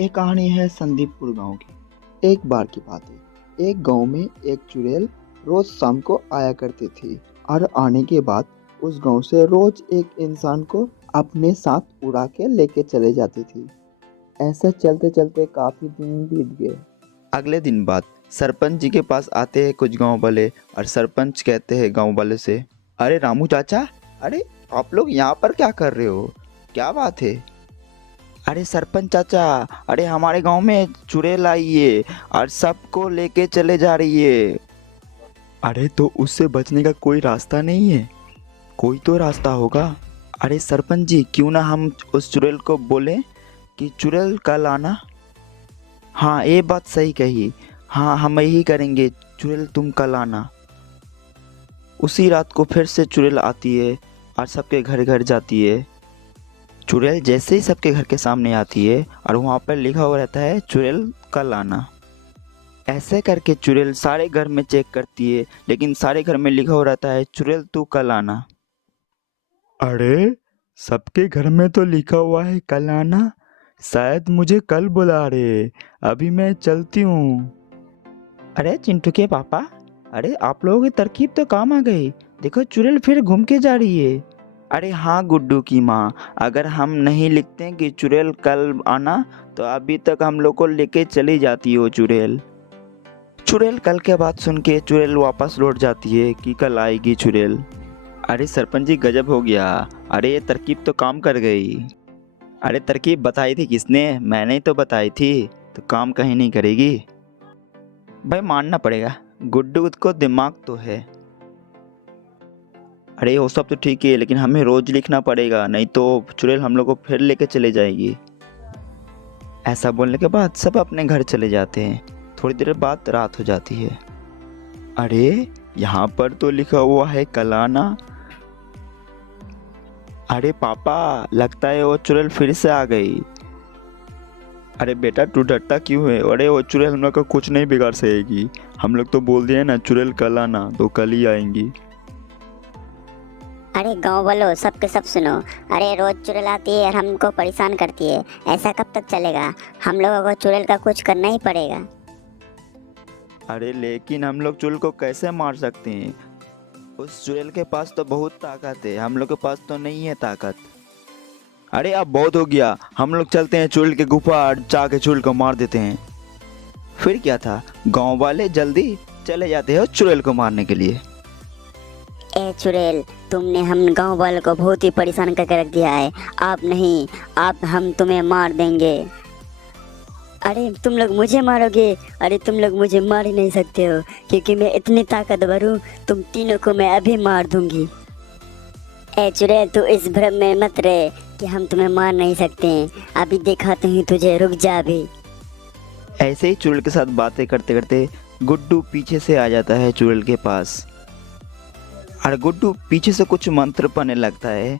एक कहानी है संदीपपुर गांव की। एक बार की बात है, एक गांव में एक चुड़ैल रोज शाम को आया करती थी और आने के बाद उस गांव से रोज एक इंसान को अपने साथ उड़ा के लेके चले जाती थी। ऐसे चलते चलते काफी दिन बीत गए। अगले दिन बाद सरपंच जी के पास आते हैं कुछ गांव वाले और सरपंच कहते हैं गांव वाले से, अरे रामू चाचा, अरे आप लोग यहाँ पर क्या कर रहे हो, क्या बात है? अरे सरपंच चाचा, अरे हमारे गांव में चुड़ैल आई है और सबको लेके चले जा रही है। अरे तो उससे बचने का कोई रास्ता नहीं है? कोई तो रास्ता होगा। अरे सरपंच जी, क्यों ना हम उस चुड़ैल को बोलें कि चुड़ैल कल आना। हाँ, ये बात सही कही। हाँ, हम यही करेंगे, चुड़ैल तुम कल आना। उसी रात को फिर से चुड़ैल आती है और सबके घर घर जाती है। चुड़ैल जैसे ही सबके घर के सामने आती है और वहाँ पर लिखा हुआ रहता है चुड़ैल कल आना। ऐसे करके चुड़ैल सारे घर में चेक करती है, लेकिन सारे घर में लिखा हुआ रहता है चुड़ैल तू कल आना। अरे, सबके घर में तो लिखा हुआ है कल आना। शायद मुझे कल बुला रहे। अभी मैं चलती हूँ। अरे चिंटू के पापा, अरे आप लोगों की तरकीब तो काम आ गई। देखो चुड़ैल फिर घूम के जा रही है। अरे हाँ गुड्डू की माँ, अगर हम नहीं लिखते कि चुड़ैल कल आना तो अभी तक हम लोग को लेके चली जाती हो चुड़ैल। चुड़ैल कल के बात सुन के चुड़ैल वापस लौट जाती है कि कल आएगी चुड़ैल। अरे सरपंच जी, गजब हो गया। अरे ये तरकीब तो काम कर गई। अरे तरकीब बताई थी किसने? मैंने ही तो बताई थी, तो काम कहीं नहीं करेगी। भाई मानना पड़ेगा, गुड्डू को दिमाग तो है। अरे वो सब तो ठीक है, लेकिन हमें रोज लिखना पड़ेगा, नहीं तो चुड़ैल हम लोग को फिर लेके चले जाएगी। ऐसा बोलने के बाद सब अपने घर चले जाते हैं। थोड़ी देर बाद रात हो जाती है। अरे यहाँ पर तो लिखा हुआ है कल आना। अरे पापा, लगता है वो चुड़ैल फिर से आ गई। अरे बेटा, तू डरता क्यों है? अरे वो चुड़ैल हम लोग का कुछ नहीं बिगाड़ सकेगी। हम लोग तो बोल दिए ना चुड़ैल कल आना, तो कल ही आएंगी। अरे गांव वालों, सब के सब सुनो। अरे रोज चुड़ैल आती है और हमको परेशान करती है। ऐसा कब तक चलेगा? हम लोगों को चुड़ैल का कुछ करना ही पड़ेगा। अरे लेकिन हम लोग चुड़ैल को कैसे मार सकते हैं? उस चुड़ैल के पास तो बहुत ताकत है, हम लोग के पास तो नहीं है ताकत। अरे अब बहुत हो गया, हम लोग चलते हैं चुड़ैल के गुफा और जाके चुड़ैल को मार देते हैं। फिर क्या था, गांव वाले जल्दी चले जाते हैं चुड़ैल को मारने के लिए। ए चुड़ैल, तुमने हम गांव वालों को बहुत ही परेशान करके रख दिया है। आप नहीं, आप हम तुम्हें मार देंगे। अरे तुम लोग मुझे मारोगे? अरे तुम लोग मुझे मार ही नहीं सकते हो, क्योंकि मैं इतनी ताकतवर हूँ। तुम तीनों को मैं अभी मार दूंगी। ए चुड़ैल, तू इस भ्रम में मत रहे कि हम तुम्हें मार नहीं सकते हैं। अभी दिखाते हैं तुझे, रुक जा अभी। ऐसे ही चुड़ैल के साथ बातें करते करते गुड्डू पीछे से आ जाता है चुड़ैल के पास। और गुड्डू पीछे से कुछ मंत्र पढ़ने लगता है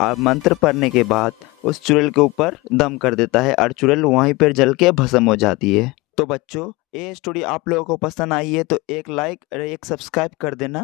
और मंत्र पढ़ने के बाद उस चुड़ैल के ऊपर दम कर देता है और चुड़ैल वहीं पर जल के भस्म हो जाती है। तो बच्चों, ये स्टोरी आप लोगों को पसंद आई है तो एक लाइक और एक सब्सक्राइब कर देना।